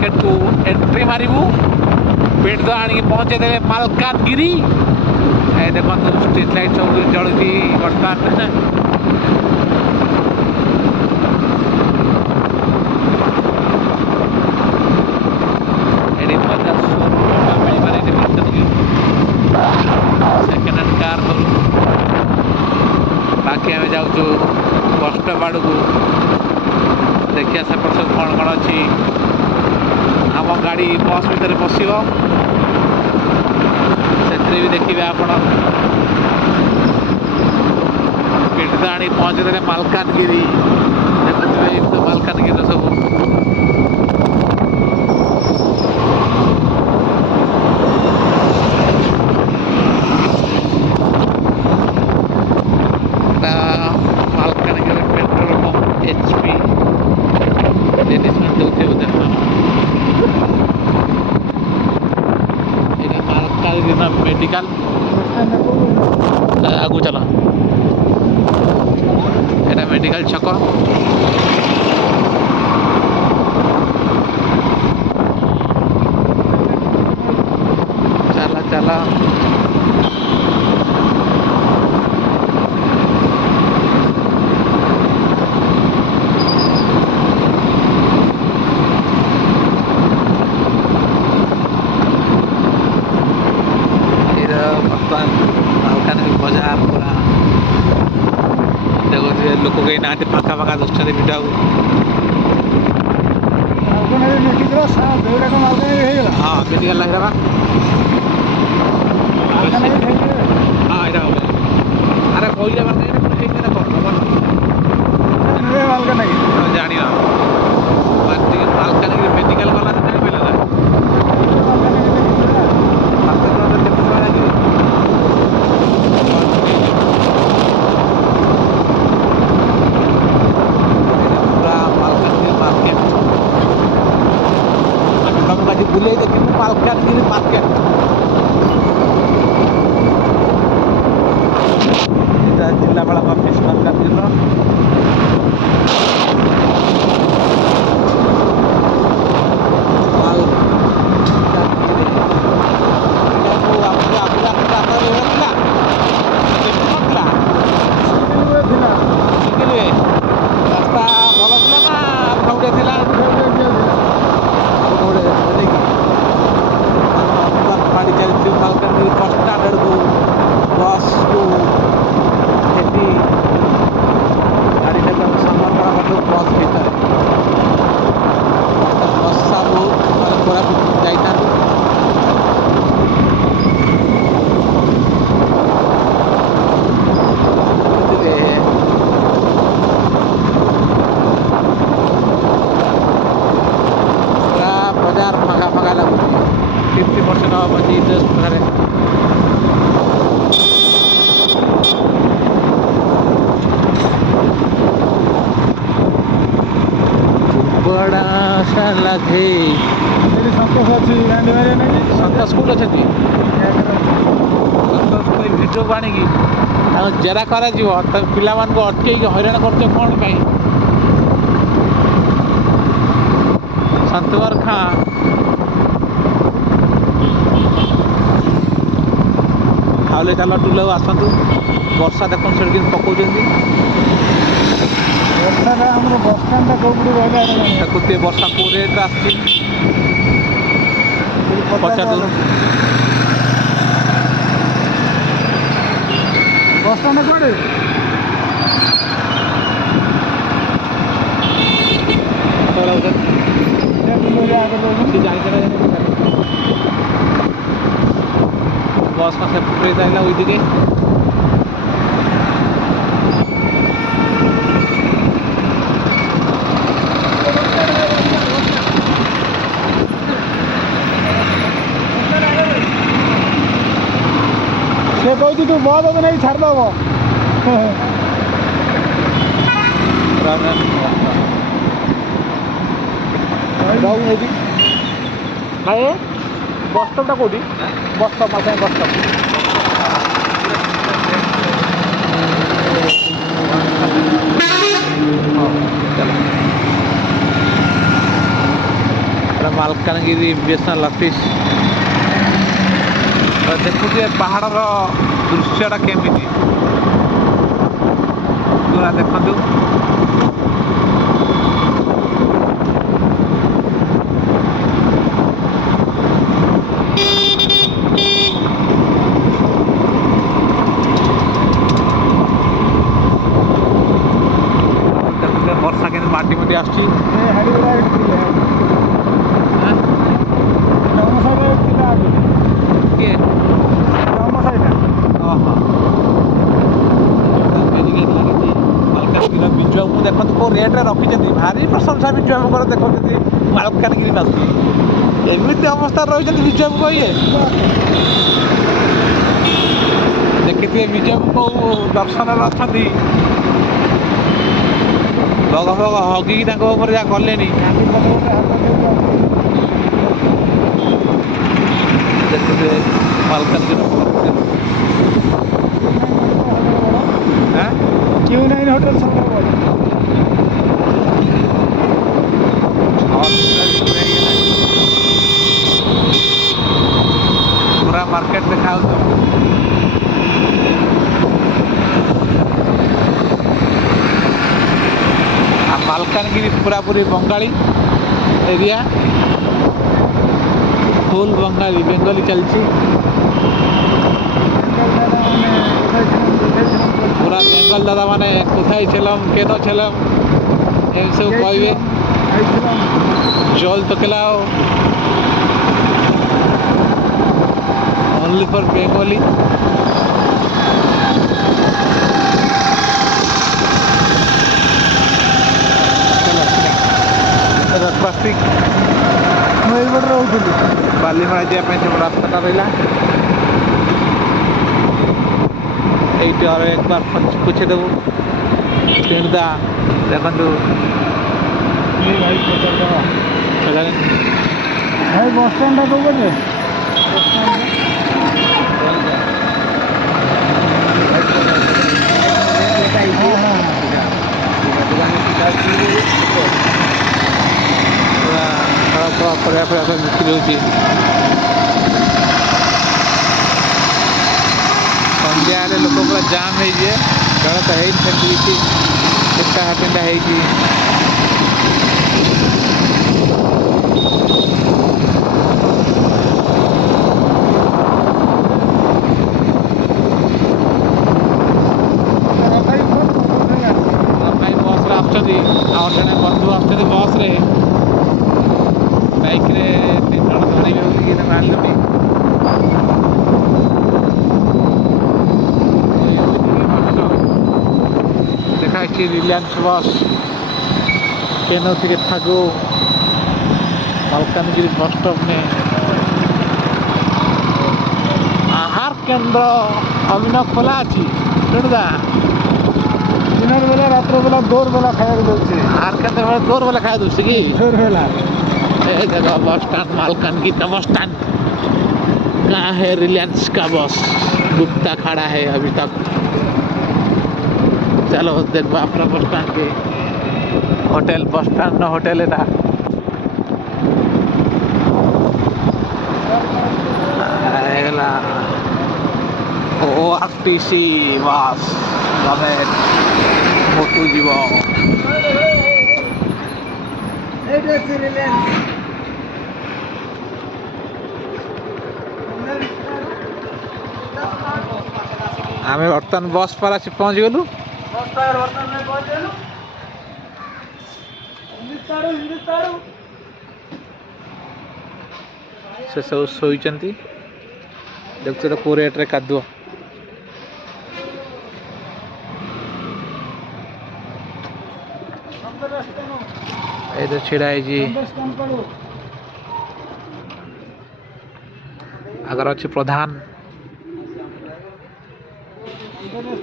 Market को entry मारू पेट तो आनिक पहुँचे मालकानगिरी देखो स्ट्रीट लाइट सब जलुची बर्तमान सेकेंड हैंड कार बाकी आम जाऊँ बस स्टॉप आड़ को देखिए सेपट सब कौन कौन अच्छी आम गाड़ी बस भितर बसव से भी देखिए आप पिंड आनी पहुँचे मालकानगिरी देखुए तो मालकानगिरी सब Malkangiri petrol pump HP Malkangiri medical आगू चला এটা মেডিকেল ছক চালা চালা मालकानगिरी बजार पूरा देखो लोक कहीं ना फाँका फाँका दृष्टि भिड़ हाँ मेडिकल लगे हाँ यहाँ अरे कहले जान मालकानगिरी मेडिकल गला जान पारे बुले देखिए मालकानगिरी मार्केट जिलापाल ऑफिस मालकानगिरी रास्ता भल ना गाड़ी चलती मालकानगिरी बस स्टाण्ड आड़ू बस को गाड़ी सामना बस भर बसा बहुत कोरापुट जाता बजार फाँका फाँका लगुच 50% ऑफ अच्छी 10 प्रकार बड़ा सा लगे संतोष अच्छी संतोष कौट अच्छा संतोष कोई भिडियो को आणिकी जेरा कर पिला अटक हईराण कर कौन पाई संतवर खां हाउले चल टुल आसतु वर्षा देख से पकाउं देखुए वर्षा को रेट आसची पचार बस स्टाण्ड कौड़े बस में से फुटे जाइला ओइदिके से कही तू बहुत नहीं छाड़देव भाई बस स्टॉपटा कौटी bus stop bus stop Malkangiri BSNL office. ଦେଖୁଥିବେ ପାହାଡ଼ର ଦୃଶ୍ୟଟା କେମିତି ପୁରା ଦେଖନ୍ତୁ। ବର୍ଷା କେମିତି ମାଟି ମାଟି ଆସୁଛି। କିଏ ମାଲକାନଗିରିର ବିଜୁବାବୁ ଦେଖନ୍ତୁ କେଉଁ ରେଟ୍ରେ ରଖିଛନ୍ତି। ଭାରି ପ୍ରଶଂସା ବିଜୁବାବୁଙ୍କର। ଦେଖୁଛନ୍ତି ମାଲକାନଗିରି ବାସୀ ଏମିତି ଅବସ୍ଥାରେ ରହିଛନ୍ତି। ବିଜୁବାବୁ ଇଏ ଦେଖିଥିବେ ବିଜୁବାବୁ କେଉଁ ଦର୍ଶନରେ ଅଛନ୍ତି। ବଗ ଫଗ ହଗିକି ତାଙ୍କ ଉପରେ ଯାହା କଲେଣି। ଦେଖୁଥିବେ ମାଲକାନଗିରି Q9 ହୋଟେଲ ପୁରା ମାର୍କେଟ ଦେଖାଯାଉଛି। ଆଉ ମାଲକାନଗିରି ପୁରାପୁରି ବଙ୍ଗାଳୀ ଏରିଆ। ফুল বঙ্গালী বেঙ্গলি চালছি। পুরা বেঙ্গল দাদা মানে কোথায় ছিলাম কেন ছিলাম এসব কইবে। জল তো খেলাও অনলি ফর বেঙ্গলি। ट्राफिक रହୁଥିଲି ବାଲିମେଳା ଯିବା ପାଇଁ ସବୁ ରାସ୍ତାଟା ରହିଲା। এইটি আর একবার পুছে দেবো টেনদা দেখନ୍ତୁ ভাই বস স্ট্যান্ডটা কোথায় যে କରିବା ପାଇଁ ବିକ୍ରି ହେଉଛି। ସନ୍ଧ୍ୟା ହେଲେ ଲୋକ ପୁରା ଜାମ୍ ହେଇଯିବେ। ଜଳ ତ ହେଇନି ସେମିତି କିଛି କେନ୍ତା କେନ୍ତା ହେଇଛି। ଭାଇ ବସ୍ରେ ଆସୁଛନ୍ତି। ଆଉ ଜଣେ ବନ୍ଧୁ ଆସୁଛନ୍ତି ବସ୍ରେ। ବାଇକ୍ରେ 3 ଜଣ ଧରିବେ ବୋଲିକି ତାକୁ ଆଣିଲୁନି। দেখাচ্ছি রিলায়েন্স বাস কেন থেকে থাকো মালকানগিরি বাস স্টপ নেই। আহার কেন্দ্র অভিনব খোলা আছে শুনুদা। দিনের বেলা রাত্রবেলা দৌড় বেলা খাইବାକୁ ଦଉଛି। আহার কেন্দ্র দৌড় বেলা খাই দଉଛି কি দৌড় বেলা। ये जगह बस स्टैंड मालकानगिरी का बस स्टैंड कहाँ है। रिलायंस का बस गुप्ता खड़ा है अभी तक। चलो देखो अपना बस स्टैंड के होटल बस स्टैंड ना होटल है ना ORTC बस गमेट मोटू जीव आम बर्तमान बस पर आसी पहुँच गलु। से सब शोचंती देखते तो पूरे एट्रे कादुଅ ए तो छिड़ा है जी अगर अच्छे प्रधान